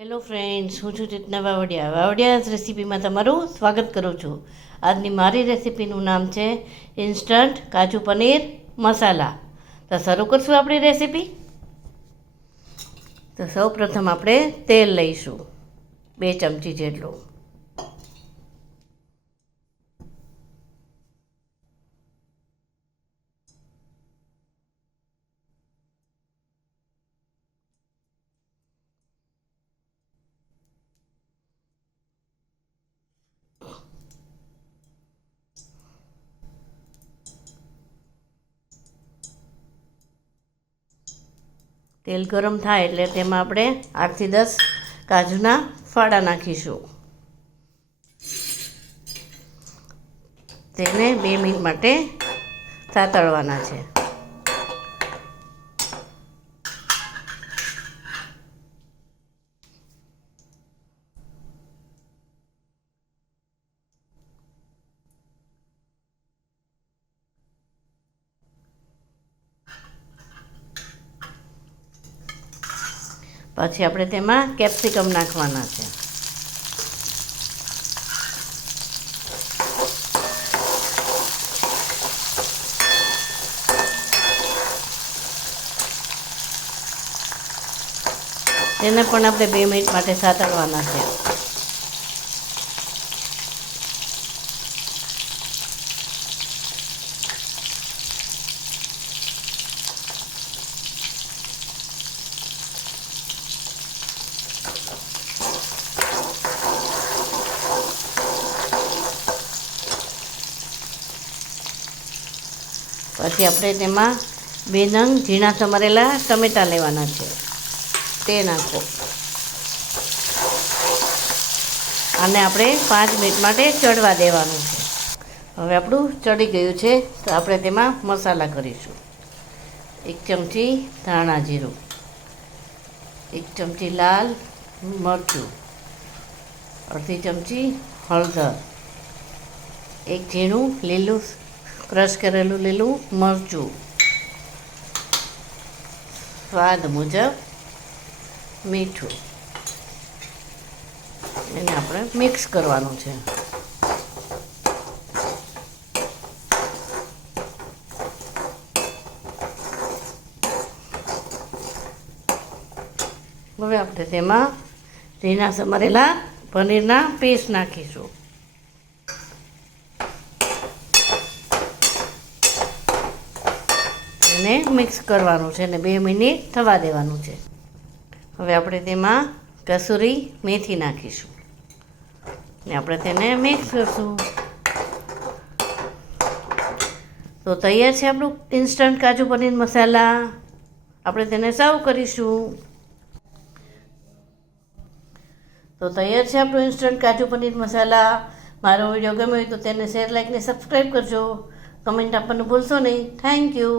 Hello friends, હું છું ચેતના વાવડિયા રેસીપીમાં તમારું સ્વાગત કરું છું. આજની મારી રેસીપીનું નામ છે ઇન્સ્ટન્ટ કાજુ પનીર મસાલા. તો શરૂ કરશું આપણી રેસીપી. તો સૌ પ્રથમ આપણે તેલ લઈશું 2 ચમચી જેટલું. તેલ ગરમ થાય એટલે તેમાં આપણે 8 થી 10 કાજુના ફાડા નાખીશું. તેને 2 મિનિટ માટે સાતળવાના છે. પછી આપણે તેમાં કેપ્સિકમ નાખવાના છે. તેને પણ આપણે 2 મિનિટ માટે સાતળવાના છે. પછી આપણે તેમાં 2 નંગ ઝીણા સમારેલા ટમેટાં લેવાના છે. તે નાખો. આને આપણે 5 મિનિટ માટે ચડવા દેવાનું છે. હવે આપણું ચડી ગયું છે તો આપણે તેમાં મસાલા કરીશું. 1 ચમચી ધાણા જીરું, 1 ચમચી લાલ મરચું, અડધી ચમચી હળદર, 1 ઝીણું લીલું ક્રશ કરેલું લીલું મરચું, સ્વાદ મુજબ મીઠું. એને આપણે મિક્સ કરવાનું છે. હવે આપણે તેમાં ઝીણા સમારેલા પનીરના પીસ નાખીશું. એને મિક્સ કરવાનું છે અને 2 મિનિટ થવા દેવાનું છે. હવે આપણે તેમાં કસૂરી મેથી નાખીશું ને આપણે તેને મિક્સ કરશું. તો તૈયાર છે આપણું ઇન્સ્ટન્ટ કાજુ પનીર મસાલા. આપણે તેને સર્વ કરીશું. તો તૈયાર છે આપણું ઇન્સ્ટન્ટ કાજુ પનીર મસાલા. મારો વિડીયો ગમ્યો હોય તો તેને શેર, લાઈક ને સબસ્ક્રાઈબ કરજો. કમેન્ટ આપવાનું ભૂલશો નહીં. Thank you.